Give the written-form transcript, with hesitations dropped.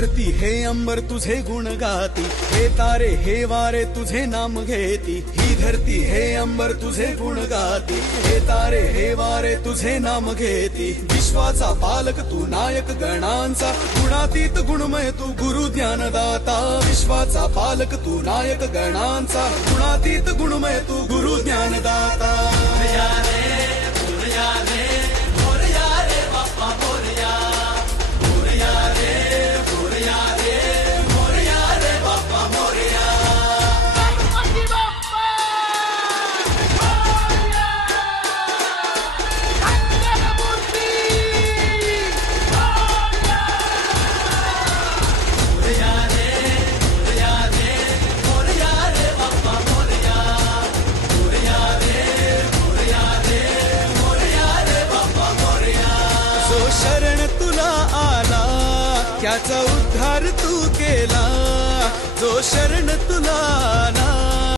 धरती हे अंबर तुझे गुण गाती, हे तारे हे वारे तुझे नाम घेती। ही धरती हे अंबर तुझे गुण गाती, हे तारे हे वारे तुझे नाम घेती। विश्वाचा पालक तू नायक गणांचा, गुणातीत गुणमय तू गुरु ज्ञानदाता। विश्वाचा पालक तू नायक गणांचा, गुणातीत गुणमय तू गुरु ज्ञानदाता। शरण तुला आला त्याचा उद्धार तू केला, जो शरण तुला आला